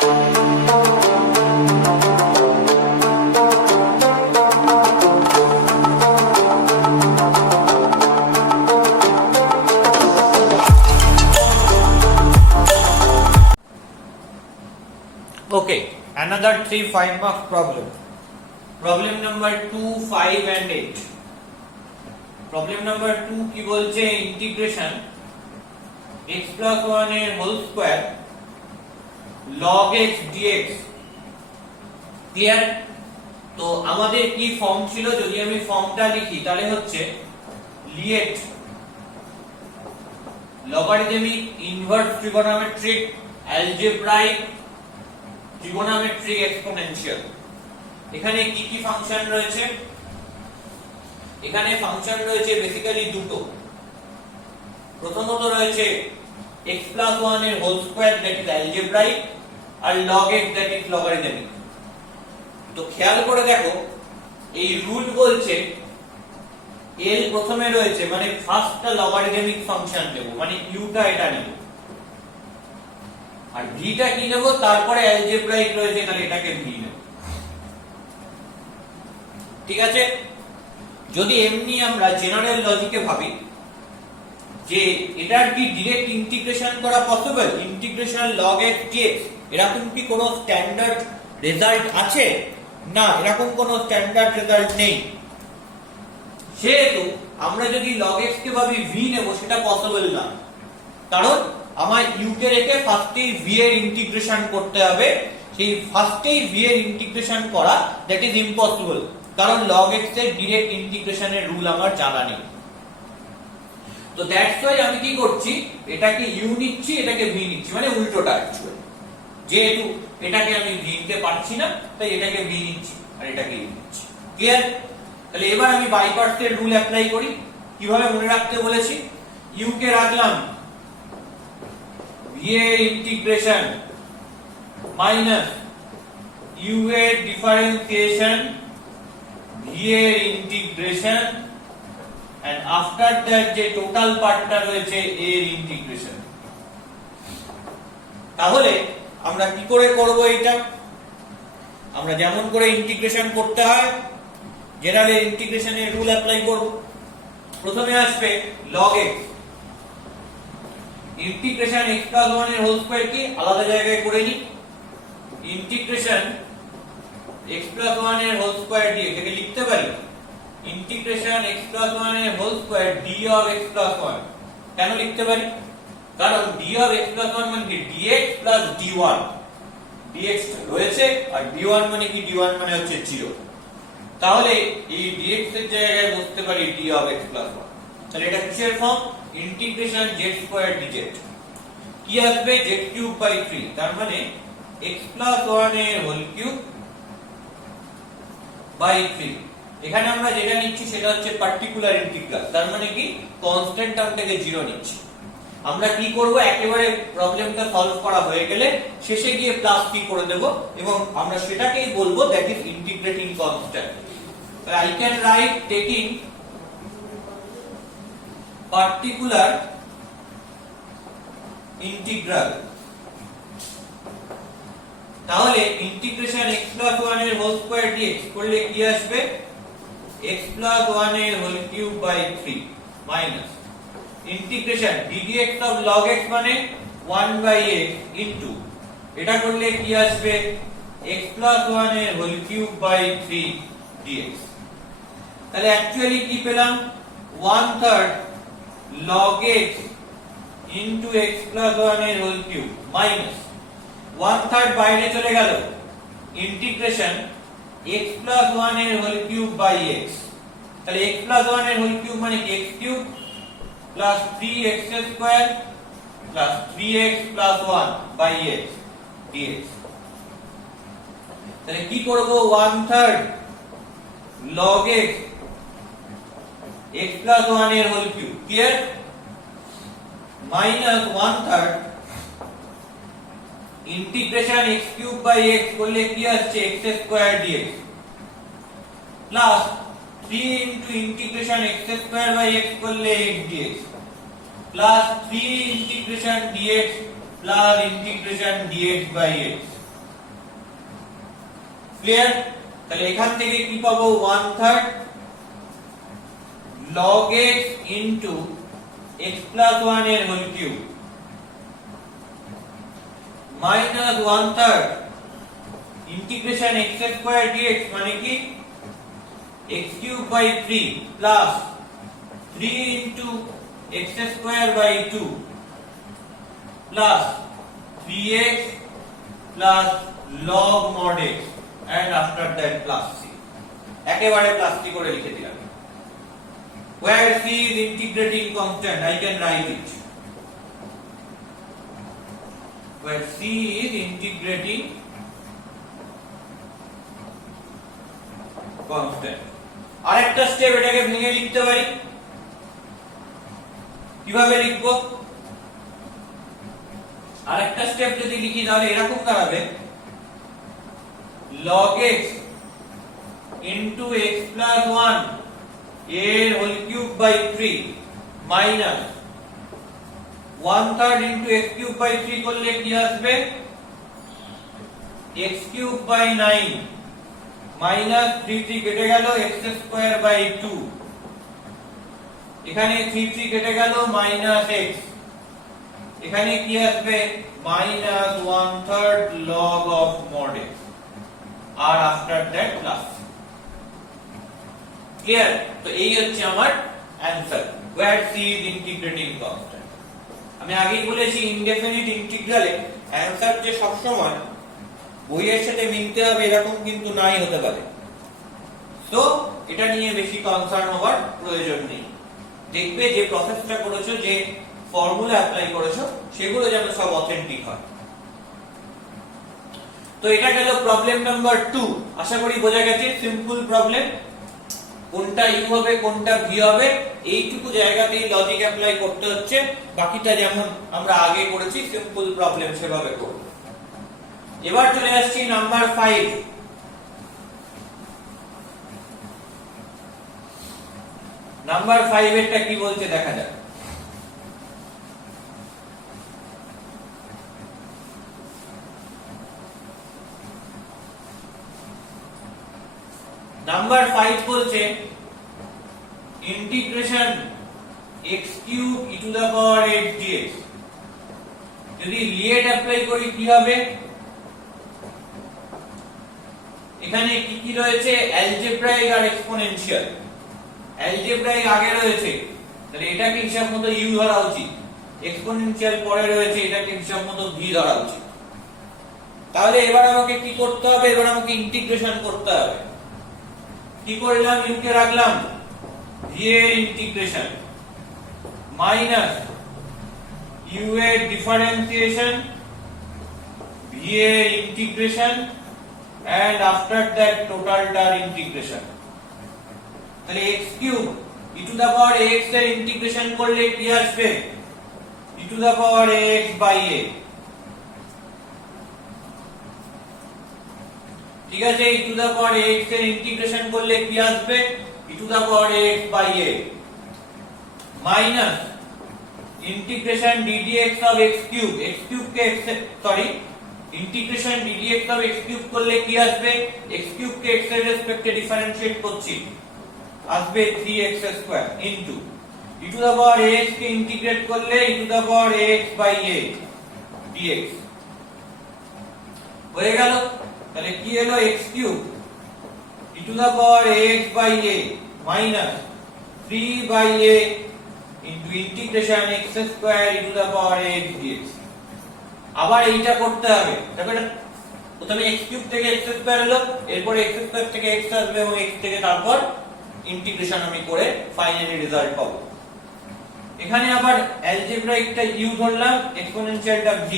Okay, another 3 5-mark problem. Problem number 2, 5 and 8. Problem number 2 কি বলছে integration x plus 1 এর whole square log x dx clear. তো আমাদের কি ফর্ম ছিল, যদি আমি ফর্মটা লিখি তাহলে হচ্ছে LIATE logarithmic inverse trigonometric algebraic trigonometric exponential. এখানে কি কি ফাংশন রয়েছে? এখানে ফাংশন রয়েছে বেসিক্যালি দুটো। প্রথমত রয়েছে x plus 1 এর whole square that is algebraic আর log x that is logarithmic. তো খেয়াল করে দেখো, এই রুল বলছে l প্রথমে রয়েছে মানে ফার্স্টটা লগারিদমিক ফাংশন নেব, মানে u টা এটা নেব, আর v টা কি নেব, তারপরে অ্যালজেব্রাইক রয়েছে তাহলে এটাকে v নেব। ঠিক আছে। যদি এমনি আমরা জেনারেল লজিকে ভাবি যে এটার কি ডাইরেক্ট ইন্টিগ্রেশন করা possible, integration log x dx, এরকম কি কোনো স্ট্যান্ডার্ড রেজাল্ট আছে? না, এরকম কোনো স্ট্যান্ডার্ড রেজাল্ট নেই। সেহেতু আমরা যদি log x কে ভাবি v নেব, সেটা পসিবল না, কারণ আমার u কে রেখে ফার্স্টেই v এর ইন্টিগ্রেশন করতে হবে। সেই ফার্স্টেই v এর ইন্টিগ্রেশন করা দ্যাট ইজ ইম্পসিবল, কারণ log x এর ডাইরেক্ট ইন্টিগ্রেশনের রুল আমার জানা নেই। তো দ্যাটস ওয়াই আমি কি করছি, এটাকে u নিচ্ছি, এটাকে v নিচ্ছি, মানে উল্টোটা অ্যাকচুয়ালি। যেহেতু এটাকে আমি v নিতে পারছি না, তাই এটাকে v নিচ্ছি আর এটাকে u নিচ্ছি। ক্লিয়ার? তাহলে এবার আমি বাই পার্টস এর রুল অ্যাপ্লাই করি। কিভাবে মনে রাখতে বলেছি? u কে রাখলাম v এর ইন্টিগ্রেশন মাইনাস u এর ডিফারেন্সিয়েশন v এর ইন্টিগ্রেশন and after that যে টোটাল পার্টটা রয়েছে এর ইন্টিগ্রেশন। তাহলে আমরা কি করে করব এটা? আমরা যেমন করে ইন্টিগ্রেশন করতে হয় জেনারেল ইন্টিগ্রেশনের রুল অ্যাপ্লাই করব। প্রথমে আসবে log x, integration x plus 1 এর হোল স্কয়ার কি আলাদা জায়গায় করে নি, ইন্টিগ্রেশন x plus 1 এর হোল স্কয়ার dx, এটাকে লিখতে পারি ইন্টিগ্রেশন x plus 1 এর whole square d of x plus 1। কেন লিখতে পারি? কারণ d of x plus 1 মানে কি dx plus d1, dx রয়েছে আর d1 মানে কি, d1 মানে হচ্ছে 0। তাহলে এই dx এর জায়গায় বসতে পারি d of x plus 1। তাহলে এটা কিসের form? Integration z square dz। কি আসবে? z কিউব বাই 3, তার মানে x plus 1 এর হোল কিউব বাই 3। এখানে আমরা যেটা নিচ্ছি সেটা হচ্ছে পার্টিকুলার ইন্টিগ্রাল, তার মানে কি কনস্ট্যান্ট টার্মটাকে 0 নিচ্ছি। আমরা কি করব, একেবারে প্রবলেমটা সলভ করা হয়ে গেলে শেষে গিয়ে প্লাস কি করে দেব, এবং আমরা সেটাকেই বলবো that is integrating constant. I can write taking particular integral। তাহলে ইন্টিগ্রেশন x plus 1 এর হোল স্কয়ার dx করলে কি আসবে? x plus 1 এর whole cube by 3 minus integration ddx of log x মানে 1 বাই x ইনটু, এটা করলে কি আসবে? x plus 1 এর হোল কিউব বাই 3 dx। তাহলে অ্যাকচুয়ালি কি পেলাম? 1/3 log x into x plus 1 এর হোল কিউব মাইনাস 1/3 বাইরে চলে গেল, ইন্টিগ্রেশন x plus 1 এর হোল কিউব বাই x। তাহলে x plus 1 এর হোল কিউব মানে কি x cube plus 3x square plus 3x plus 1 by x dx। তাহলে কি করব? 1/3 log x x plus 1 এর whole cube, clear, minus 1/3 integration x cube by x করলে কি আসছে? x square dx plus 3 into integration x square by x করলে x dx plus 3 integration dx plus integration dx by x clear? তাহলে এখান থেকে কি পাবো 1/3 log x into x plus 1 এর whole cube minus 1/3 integration x square dx মানে কি x cube by 3 plus 3 into x square by 2 plus 3x plus log mod x and after that plus c একেবারে plus c করে লিখে দিলাম where c is integrating constant I can write it where c is integrating constant আরেকটা step এটাকে ভেঙে লিখতে পারি কিভাবে লিখবো আরেকটা স্টেপ যদি লিখি তাহলে এরকম দাঁড়াবে log x into x plus 1 এর whole cube by 3 minus 1/3 into x cube by 3 করলে কি আসবে x cube by 9 মাইনাস 3 কেটে গেল x square by 2 এখানে 3 কেটে গেল মাইনাস x এখানে কি আসবে minus 1/3 log of mod x আর আফটার দ্যাট প্লাস ক্লিয়ার তো এই হচ্ছে আমার answer where c is integrating constant আমি আগেই বলেছি ইনডেফিনিট ইন্টিগ্রালে অ্যানসার যে সব সময় বইয়ের সাথে মিলতে হবে এরকম কিন্তু নাই হতে পারে তো এটা নিয়ে বেশি কনসার্ন হওয়ার প্রয়োজন নেই দেখবে যে প্রসেসটা করেছো যে ফর্মুলা অ্যাপ্লাই করেছো সেগুলো যেন সব অথেন্টিক হয় তো এটা গেল প্রবলেম নাম্বার 2 আশা করি বোঝা গেছে সিম্পল প্রবলেম কোনটা ইউ হবে কোনটা ভি হবে এইটুকু জায়গাতেই লজিক অ্যাপ্লাই করতে হচ্ছে বাকিটা যেমন আমরা আগে করেছি সিম্পল প্রবলেম সেভাবে করব এবার চলে আসছি নাম্বার 5 নাম্বার 5 এরটা কি বলছে দেখা যাক নাম্বার 5 বলছে integration x cube e to the power x dx যদি লিয়েট অ্যাপ্লাই করি কি হবে এখানে কি কি রয়েছে অ্যালজেব্রাইক আর এক্সপোনেনশিয়াল অ্যালজেব্রাইক আগে রয়েছে তাহলে এটাকে হিসাব মতো u ধরা উচিত এক্সপোনেনশিয়াল পরে রয়েছে এটাকে হিসাব মতো v ধরা উচিত তাহলে এবার আমাকে কি করতে হবে এবার আমাকে ইন্টিগ্রেশন করতে হবে কি করলাম u কে রাখলাম v এর ইন্টিগ্রেশন মাইনাস u এর ডিফারেন্সিয়েশন v এর ইন্টিগ্রেশন and after that totalটার ইন্টিগ্রেশন তাহলে x cube e to the power x এর ইন্টিগ্রেশন করলে কি আসবে e to the power x by a ঠিক আছে e to the power x এর ইন্টিগ্রেশন করলে কি আসবে e to the power x by a minus integration ddx of x cube কে x sorry integration ddx of x cube করলে কি আসবে x কিউব কে x এর রেসপেক্টে ডিফারেন্সিয়েট করছি আসবে 3x square into e to the power x কে integrate করলে e to the power x by a dx হয়ে গেল তাহলে কি হলো x cube e to the power x by a minus 3 by a into integration x square e to the power x dx আবার এইটা করতে হবে তারপরে প্রথমে x কিউব থেকে x স্কয়ার হলো এরপর x স্কয়ার থেকে x আসবে এবং x থেকে তারপর ইন্টিগ্রেশন আমি করে ফাইনালি রেজাল্ট পাবো এখানে আবার অ্যালজেব্রাইকটা u ধরলাম এক্সপোনেনশিয়ালটা v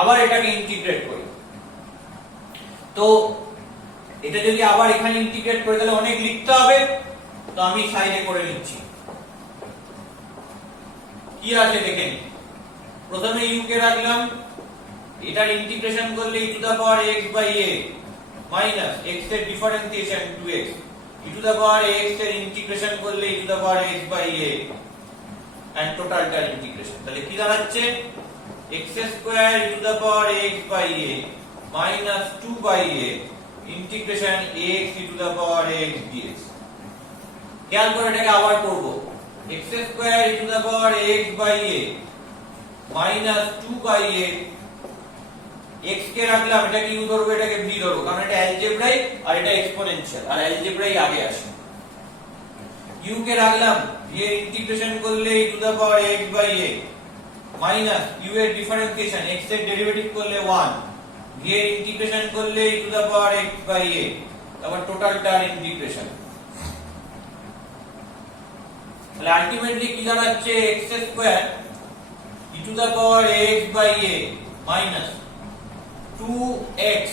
আবার এটাকে ইন্টিগ্রেট করি তো এটা যদি আবার এখানে ইন্টিগ্রেট করে তাহলে অনেক লিখতে হবে তো আমি সাইডে করে নিচ্ছি কি আছে দেখে নিই প্রথমে u কে রাখলাম এটার ইন্টিগ্রেশন করলে e to the power x by a minus x এর differentiation 2x e to the power x এর ইন্টিগ্রেশন করলে e to the power x by a and টোটালটার ইন্টিগ্রেশন তাহলে কি দাঁড়াচ্ছে x square e to the power x by a minus 2 by a integration x e to the power x dx। খেয়াল করে এটাকে আবার করব, x square e to the power x by a minus 2 by a। x কে রাখলাম, এটাকে u ধরবো, এটাকে v ধরবো, কারণ এটা অ্যালজেব্রাইক আর এটা এক্সপোনেনশিয়াল, আর অ্যালজেব্রাইক আগে আসে। u কে রাখলাম, v এর ইন্টিগ্রেশন করলে e to the power x by a minus u এর ডিফারেন্সিয়েশন, x এর ডেরিভেটিভ করলে 1, v এর ইন্টিগ্রেশন করলে e to the power x by a, তারপর টোটালটার ইন্টিগ্রেশন। তাহলে আলটিমেটলি কি দাঁড়াচ্ছে, x square e to the power x by a minus 2x,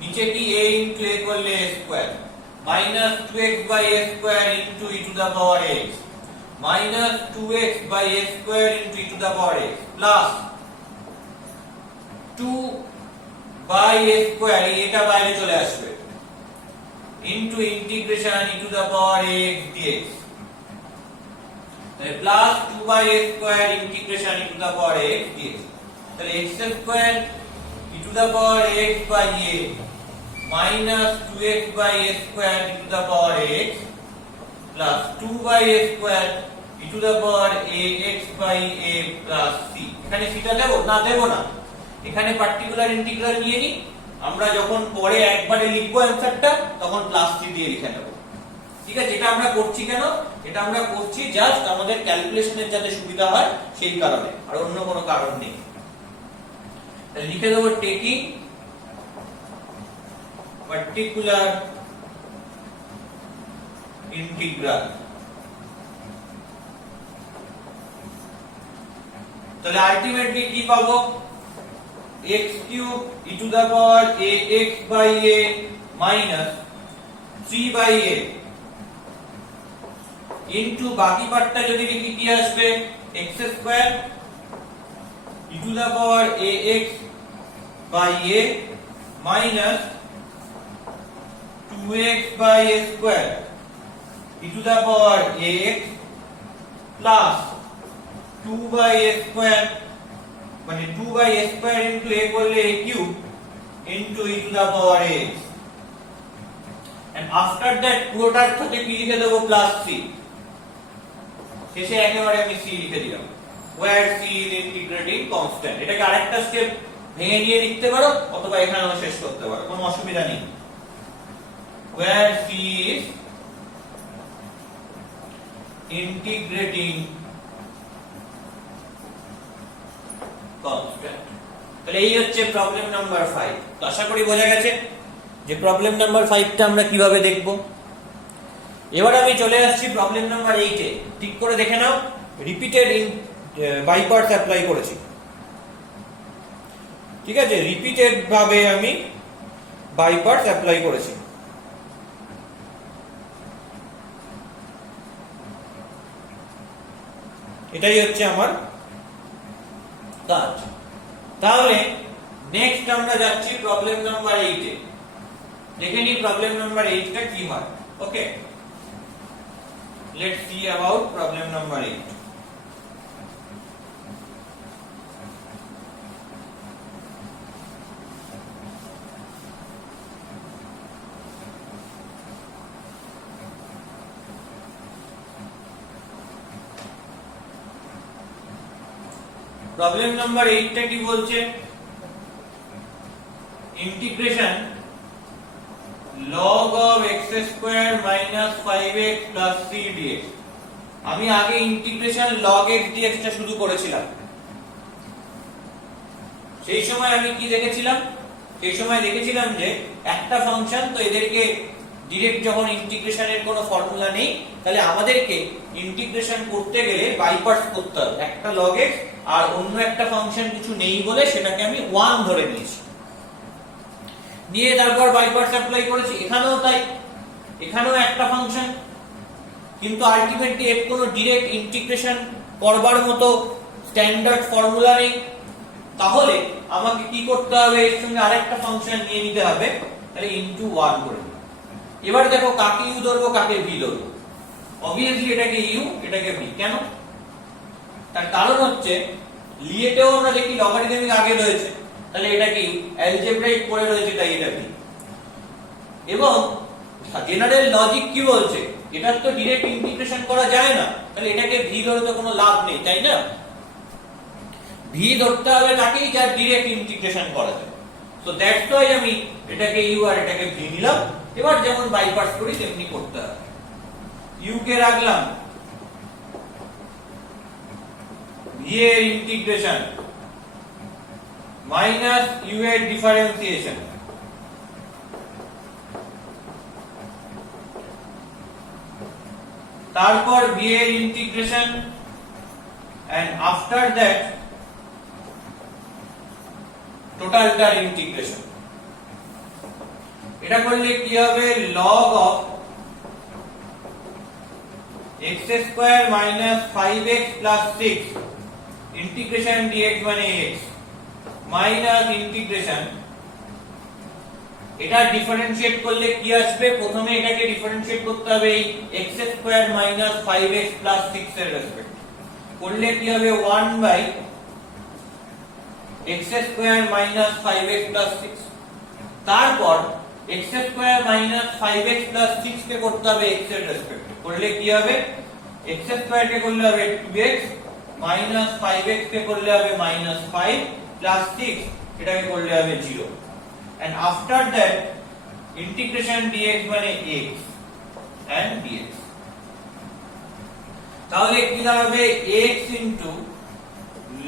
নিচে কি a into a করলে a square, minus 2x by a square into e to the power x, minus 2x by a square into e to the power x, plus 2 by a square, এটা বাইরে চলে আসবে, into integration e to the power x dx। তাহলে plus 2 by a square integration e to the power x dx। তাহলে x square e to the power x by a minus 2x by a square e to the power x plus 2 by a square e to the power ax by a plus c। এখানে সিটা দেব না, দেব না, এখানে particular integral নিয়ে নি, আমরা যখন পরে একবারে লিখবো অ্যানসারটা তখন প্লাস c দিয়ে লিখে নেব। ঠিক আছে, এটা আমরা করছি কেন, এটা আমরা করছি জাস্ট আমাদের ক্যালকুলেশনের যাতে সুবিধা হয় সেই কারণে, আর অন্য কোনো কারণ নেই। তাহলে লিখে দেব টেকিং particular integral। তাহলে আলটিমেটলি কি পাবো, x cube e to the power ax by a minus 3 by a into বাকি পার্টটা যদি লিখি কি আসবে, x square e to the power ax by a minus 2x by a square e to the power ax plus 2 by a square, মানে 2 by a square into a করলে a cube into e to the power x, and after that পুরোটার সাথে কি লিখে দেব, plus c, শেষে একেবারে আমি c লিখে দিলাম, where c is integrating constant। এটাকে আরেকটা স্টেপ ভেঙে নিয়ে লিখতে পারো অথবা এখানেও শেষ করতে পারো, কোনো অসুবিধা নেই। where c is integrating constant। তাহলে এই হচ্ছে প্রবলেম নাম্বার 5। তো আশা করি বোঝা গেছে যে প্রবলেম নাম্বার 5টা আমরা কিভাবে দেখব। এবার আমি চলে আসছি প্রবলেম নাম্বার 8 এ। ঠিক করে দেখে নাও, রিপিটেড বাই পার্টস অ্যাপ্লাই করেছি। ঠিক আছে, রিপিটেড ভাবে আমি বাই পার্টস অ্যাপ্লাই করেছি। এটাই হচ্ছে আমার কাজ। তাহলে নেক্সট আমরা যাচ্ছি প্রবলেম নাম্বার 8 এ। দেখে নিই প্রবলেম নাম্বার 8 টা কি হয়। Okay, let's see about problem number 8। Problem number 8 টা কি বলছে, integration log of x square minus 5x plus c dx। আমি আগে ইন্টিগ্রেশন log x dx টা শুরু করেছিলাম। সেই সময় আমি কি দেখেছিলাম, সেই সময় দেখেছিলাম যে একটা ফাংশন, তো এদেরকে ডাইরেক্ট যখন ইন্টিগ্রেশনের কোনো ফর্মুলা নেই, তাহলে আমাদেরকে ইন্টিগ্রেশন করতে গেলে বাই পার্টস করতে হবে। একটা log x আর অন্য একটা ফাংশন কিছু নেই বলে সেটাকে আমি 1 ধরে নিয়েছি, নিয়ে তারপর বাই পার্টস অ্যাপ্লাই করেছি। এখানেও তাই, এখানেও একটা ফাংশন, কিন্তু আলটিমেটলি এর কোনো ডাইরেক্ট ইন্টিগ্রেশন করবার মতো স্ট্যান্ডার্ড ফর্মুলা নেই। তাহলে আমাকে কি করতে হবে, এর সঙ্গে আরেকটা ফাংশন নিয়ে নিতে হবে, তাহলে ইনটু 1 করে নিই। এবার দেখো কাকে ইউ ধরবো কাকে ভি ধরবো। অবভিয়াসলি এটাকে ইউ, এটাকে ভি। কেন? তার কারণ হচ্ছে লিয়েটেও আমরা দেখি লগারিদমিক আগে রয়েছে, তাহলে এটা কি অ্যালজেব্রাইক পরে রয়েছে, তাই এটা ভি। এবং জেনারেল লজিক কি বলছে, এটার তো ডাইরেক্ট ইন্টিগ্রেশন করা যায় না, তাহলে এটাকে ভি ধরে তো কোনো লাভ নেই, তাই না? ভি ধরতে হবে তাকেই যার ডাইরেক্ট ইন্টিগ্রেশন করা যায়। সো দ্যাটস ওয়াই আমি এটাকে ইউ আর এটাকে ভি নিলাম। এবার যেমন বাই পার্টস করি তেমনি করতে হবে। ইউ কে রাখলাম ভি এর ইন্টিগ্রেশন মাইনাস ইউ এর ডিফারেন্সিয়েশন, তারপর ভি এর ইন্টিগ্রেশন and after that টোটালটার ইন্টিগ্রেশন। এটা করলে কি হবে, log of x square minus 5x plus 6 integration dx মানে x minus integration, এটা ডিফারেন্সিয়েট করলে কি আসবে, প্রথমে এটাকে ডিফারেন্সিয়েট করতে হবে এই x square minus 5x plus 6 এর রেসপেক্ট করলে কি হবে 1 by x square minus 5x plus 6, তারপর x square minus 5x plus 6 কে করতে হবে x এর রেসপেক্ট করলে কি হবে, x square কে করলে হবে 2x minus 5x কে করলে হবে minus 5 plus 6 এটাকে করলে হবে 0 and after that integration dx মানে x and dx। তাহলে কি দাঁড়াবে, x into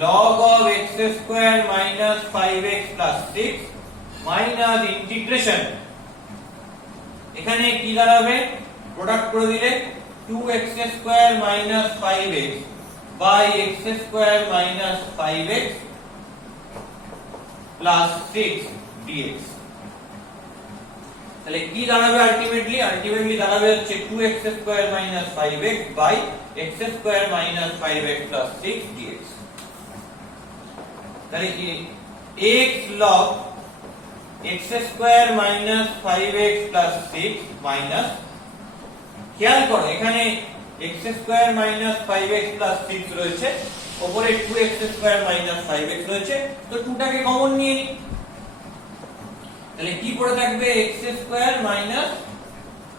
log of x square minus 5x plus 6 minus integration, এখানে কি দাঁড়াবে, প্রোডাক্ট করে দিলে 2x square minus 5x by x square minus 5x plus 6 dx। তাহলে কি দাঁড়াবে, আলটিমেটলি দাঁড়াবে হচ্ছে 2x square minus 5x by x square minus 5x plus 6 dx। তাহলে কি x log x square minus 5x plus 6 minus, খেয়াল করো এখানে x square minus 5x plus 6 রয়েছে, উপরে 2x square minus 5x রয়েছে, তো 2 টাকে কমন নিয়ে নিই। তাহলে কি পড়ে থাকবে, x square minus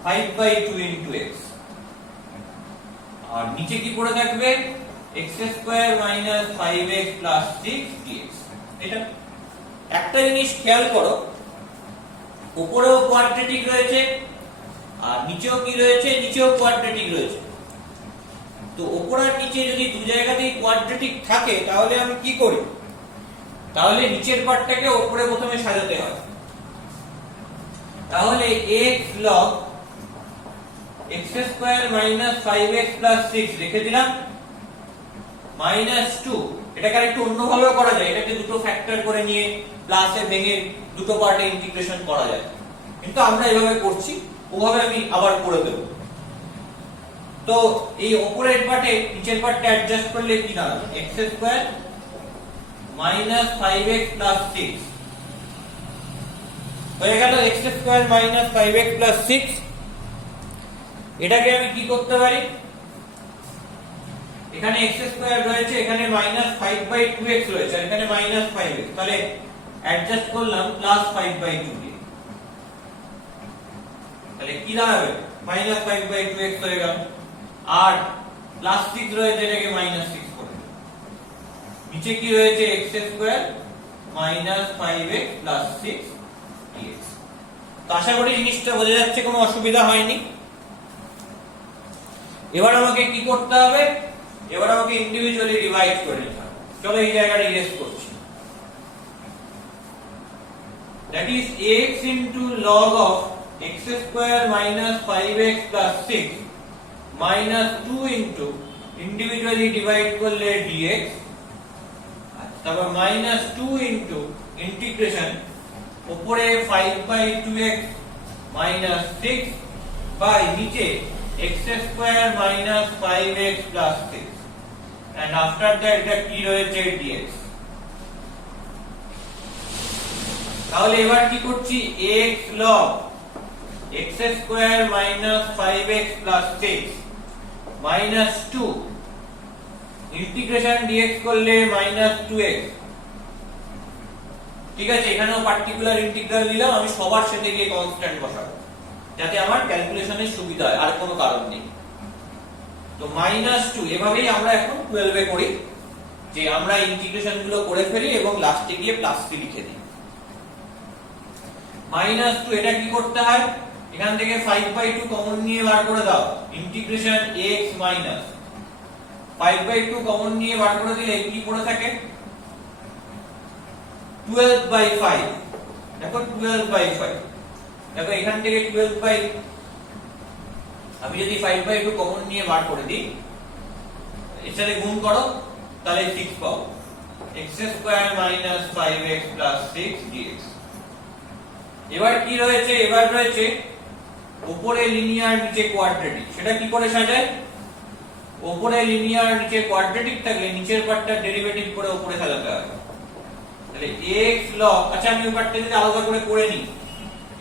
5 by 2 into x, আর নিচে কি পড়ে থাকবে, x square minus 5x plus 6 dx। এটা একটা জিনিস খেয়াল করো, উপরেও কোয়াড্রেটিক রয়েছে আর নিচেও কি রয়েছে, নিচেও কোয়াড্রেটিক রয়েছে। তো উপর আর নিচে যদি দু জায়গাতেই কোয়াড্রেটিক থাকে তাহলে আমি কি করি, তাহলে নিচের পার্টটাকে উপরে প্রথমে সাজাতে হয়। তাহলে x log x square minus 5x plus 6 রেখে দিলাম minus 2, এটাকে আরেকটু অন্যভাবে করা যায়, এটাকে দুটো ফ্যাক্টর করে নিয়ে প্লাসে ভেঙে দুটো পার্টে ইন্টিগ্রেশন করা যায়, কিন্তু আমরা এভাবে করছি, ওভাবে আমি আবার করে দেব। তো এই উপরের পার্টে নিচের পার্টটা অ্যাডজাস্ট করলে কি দাঁড়াবে, x square minus 5x plus 6 হয়ে গেল x square minus 5x plus 6। এটাকে আমি কি করতে পারি, এখানে x square রয়েছে, এখানে minus 5 by 2x রয়েছে, আর এখানে minus 5x, তাহলে অ্যাডজাস্ট করলাম plus 5 by 2 দিয়ে, তাহলে কি দাঁড়াবে minus 5 by 2x হয়ে গেল, আর plus 6 রয়েছে, এটাকে minus 6 করে দিলাম, নিচে কি রয়েছে x square minus 5x plus 6 dx। তো আশা করি জিনিসটা বোঝা যাচ্ছে, কোনো অসুবিধা হয়নি। এবার আমাকে কি করতে হবে, এবার আমাকে ইন্ডিভিজুয়ালি ডিভাইড করে নিতে হবে। চলো এই জায়গাটা ইরেজ করছি, that is x into log of x square minus 5x plus 6 minus 2 into individually divide করলে dx, তারপর minus 2 into integration উপরে 5 by 2x minus 6 by নিচে x square minus 5x plus 6 and after that এটা কি রয়েছে dx। তাহলে এবার কি করছি, x log x square minus 5x plus 6 minus 2 integration dx করলে minus 2x, ঠিক আছে, এখানেও পার্টিকুলার ইন্টিগ্রাল নিলাম, আমি সবার সাথে গিয়ে কনস্ট্যান্ট বসাবো। যাতে আমার ক্যালকুলেশনের সুবিধা হয়, আর কোনো কারণ নেই। তো -2 এভাবেই আমরা এখন 12 এ করি, যে আমরা ইন্টিগ্রেশন গুলো করে ফেলি এবং লাস্টে গিয়ে +3 লিখে দিই। -2 এটা কি করতে হয়, এখান থেকে 5/2 কমন নিয়ে বার করে দাও, ইন্টিগ্রেশন x মাইনাস 5/2 কমন নিয়ে বার করে দিলে কি পড়ে থাকে 12/5। দেখো 12/5, দেখো এখান থেকে 12 আমি যদি 5/2 কমন নিয়ে বার করে দিই, এর সাথে গুণ করো তাহলে 6 পাবো, x² - 5x + 6 dx। এবার কি রয়েছে, এবার রয়েছে উপরে লিনিয়ার নিচে কোয়াড্রেটিক। সেটা কি করে সাজায়, উপরে লিনিয়ার নিচে কোয়াড্রেটিক থাকলে নিচের পার্টটা ডেরিভেটিভ করে উপরে সাজাতে হবে। তাহলে x log, আচ্ছা আমি ওই পার্টটা যদি আলাদা করে নিই,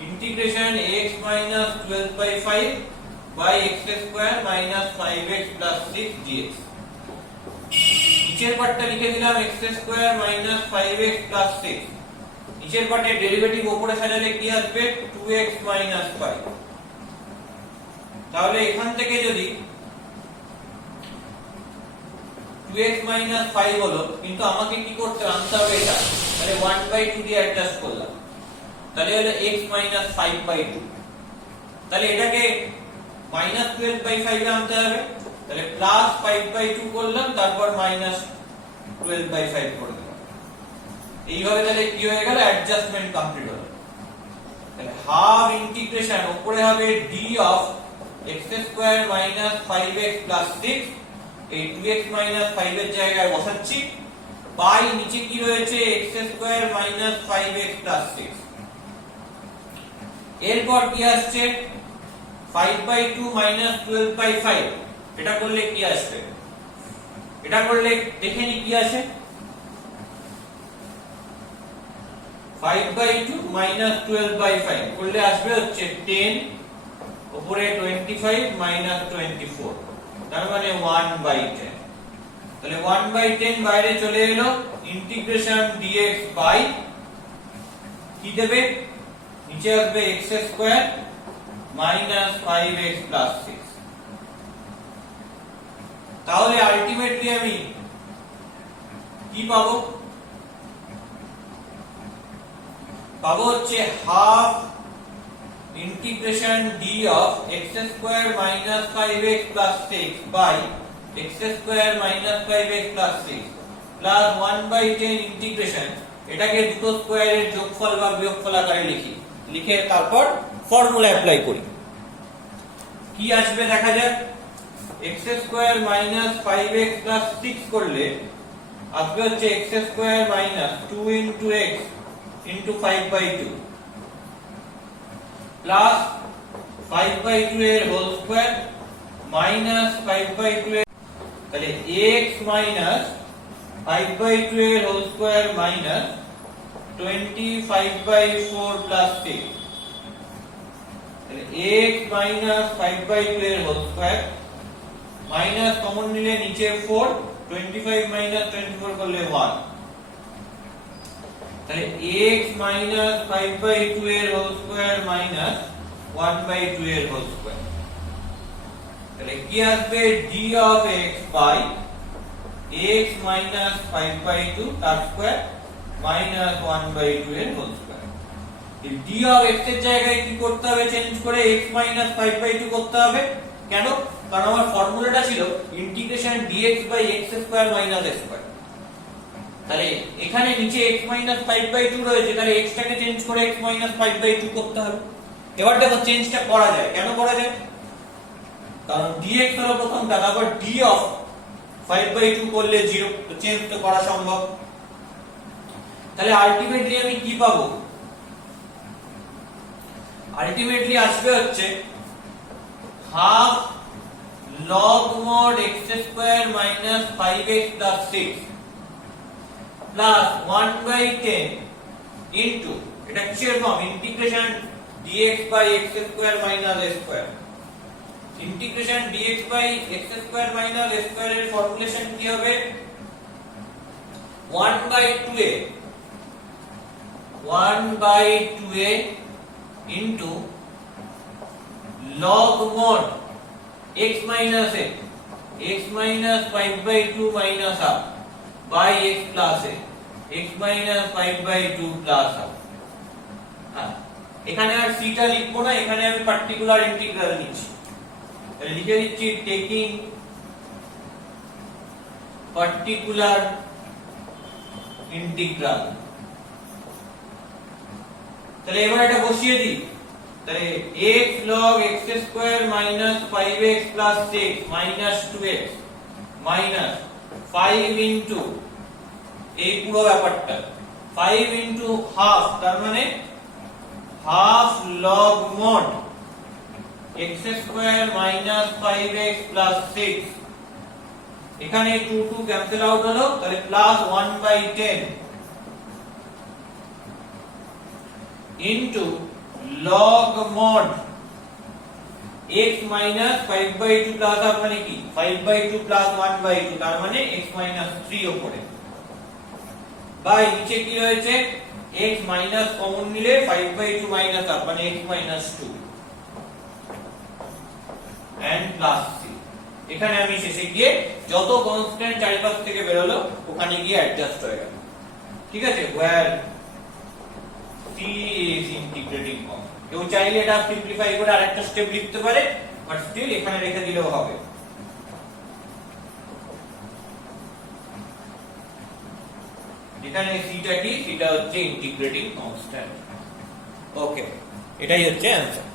integration x - 12/5 x² - 5x + 6 dx। নিচের পার্টটা লিখে দিলাম x² - 5x + 6। নিচের পার্টে ডেরিভেটিভ উপরে সাজালে কি আসবে 2x - 5। তাহলে এখান থেকে যদি 2x - 5 হলো, কিন্তু আমাকে কি করতে আনতে হবে এটা, তাহলে 1/2 দিয়ে অ্যাডজাস্ট করলাম, তাহলে হলো x - 5/2। তাহলে এটাকে -12/5 এ আনতে হবে, তাহলে +5/2 করলাম, তারপর -12/5 করে দিলাম। এইভাবে তাহলে কি হয়ে গেল, অ্যাডজাস্টমেন্ট কমপ্লিট হলো। তাহলে হাফ ইন্টিগ্রেশন উপরে হবে d অফ x² - 5x + 6, এই 2x - 5 এর জায়গায় বসাচ্ছি, বাই নিচে কি রয়েছে x² - 5x + 6। এরপর কি আসছে 5/2 - 12/5, এটা করলে কি আসবে, এটা করলে দেখে নি কি আসে, 5/2 - 12/5 করলে আসবে হচ্ছে 10, উপরে 25 - 24, তার মানে 1/10। তাহলে 1/10 বাইরে চলে এলো, ইন্টিগ্রেশন dx বাই কি দেবে, নিচে আসবে x² - 5x + 6। তাহলে আলটিমেটলি আমি কি পাবো, পাবো হচ্ছে half integration d of x² - 5x + 6 by x² - 5x + 6 plus 1/10 integration, এটাকে দুটো স্কয়ারের যোগফল বা বিয়োগফল আকারে লিখে তারপর ফর্মুলা অ্যাপ্লাই করি। কি আসবে দেখা যাক, x² - 5x + 6 করলে আসবে হচ্ছে x² - 2 * x * 5/2 প্লাস 5/2 এর হোল স্কয়ার মাইনাস 5/2 এর, তাহলে x - 5/2 এর হোল স্কয়ার মাইনাস 25/4 + 6, তাহলে x - 5/2 এর হোল স্কয়ার মাইনাস কমন নিলে নিচে 4, 25 - 24 করলে 1, তাহলে x - 5/2 এর হোল স্কয়ার মাইনাস 1/2 এর হোল স্কয়ার, তাহলে কি আসবে d of x by x - 5/2 তার স্কয়ার মাইনাস 1/2 এর হোল স্কয়ার। এই d অফ x এর জায়গায় কি করতে হবে, চেঞ্জ করে x - 5/2 করতে হবে। কেন, কারণ আমার ফর্মুলাটা ছিল integration dx by x² - s²। তাহলে এখানে নিচে x - 5/2 রয়েছে, তাহলে x টাকে চেঞ্জ করে x - 5/2 করতে হবে। এবার দেখো চেঞ্জটা করা যায়, কেন করা যায়, কারণ dx হলো প্রথমটা, তারপর d অফ 5/2 করলে 0, তো চেঞ্জ তো করা সম্ভব। তাহলে আলটিমেটলি আমি কি পাবো, আলটিমেটলি আসবে হচ্ছে half log mod x² - 5x + 6 plus 1/10 into, এটা কিসের form, integration dx by x² - s²। Integration dx by x² - s² এর ফর্মুলেশন কি হবে, 1/2a into log mod x minus a, x minus 5 by 2 minus half by x plus a, x minus 5 by 2 plus half। এখানে আর c টা লিখবো না, এখানে আমি particular integral নিচ্ছি, তাহলে লিখে দিচ্ছি টেকিং পার্টিকুলার ইন্টিগ্রাল। তাহলে এবার এটা বসিয়ে দিই, তাহলে x log x square minus 5x plus 6 minus 2x minus 5 into এই পুরো ব্যাপারটা 5 into half, তার মানে half log mod x square minus 5x plus 6, এখানে 2 ক্যান্সেল আউট হলো, তাহলে plus 1 by 10 into log mod x minus 5 by 2 plus half মানে কি 5 by 2 plus 1 by 2, তার মানে x minus 3 উপরে, বাই নিচে কি রয়েছে x minus কমন নিলে 5 by 2 minus half মানে x minus 2 and plus c। এখানে আমি শেষে গিয়ে যত কনস্ট্যান্ট চারিপাশ থেকে বের হলো ওখানে গিয়ে অ্যাডজাস্ট হয়ে গেল, ঠিক আছে। where c is integrating constant, কেউ চাইলে এটা সিম্পলিফাই করে আরেকটা স্টেপ লিখতে পারে, বাট স্টিল এখানে রেখে দিলেও হবে। এখানে c টা কি, সেটা হচ্ছে ইন্টিগ্রেটিং কনস্ট্যান্ট। ওকে, এটাই হচ্ছে অ্যানসার।